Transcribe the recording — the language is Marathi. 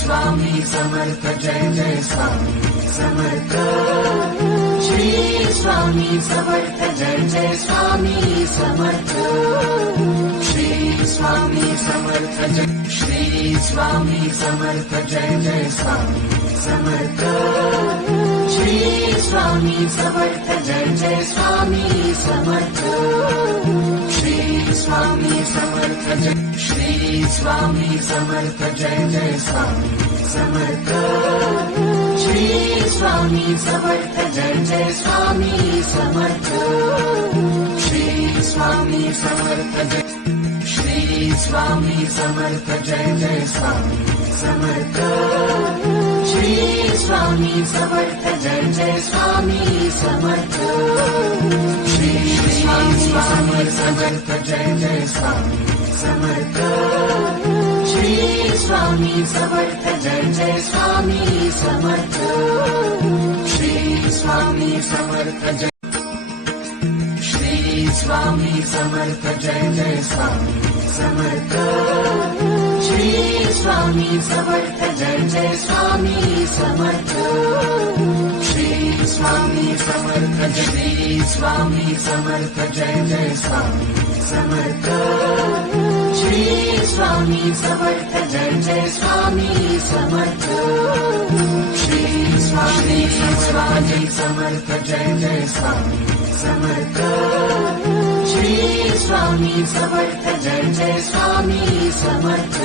स्वामी समर्थ जय जय स्वामी समर्थ श्री स्वामी समर्थ जय जय स्वामी समर्थ श्री स्वामी समर्थ जय श्री स्वामी समर्थ जय जय स्वामी समर्थ श्री स्वामी समर्थ जय जय स्वामी समर्थ श्री स्वामी समर्थ जय श्री स्वामी समर्थ जय जय स्वामी समर्थ श्री स्वामी समर्थ जय जय स्वामी समर्थ श्री स्वामी समर्थ जय श्री स्वामी समर्थ जय जय स्वामी समर्थ श्री स्वामी समर्थ जय जय स्वामी समर्थ श्री स्वामी समर्थ जय जय स्वामी समर्थ श्री स्वामी समर्थ जय जय स्वामी समर्थ श्री स्वामी समर्थ जय श्री स्वामी समर्थ जय जय स्वामी समर्थ श्री स्वामी समर्थ जय जय स्वामी समर्थ श्री स्वामी समर्थ श्री स्वामी समर्थ जय जय स्वामी समर्थ श्री स्वामी समर्थ जय जय स्वामी समर्थ श्री स्वामी समर्थ जय जय स्वामी समर्थ श्री स्वामी समर्थ जय जय स्वामी समर्थ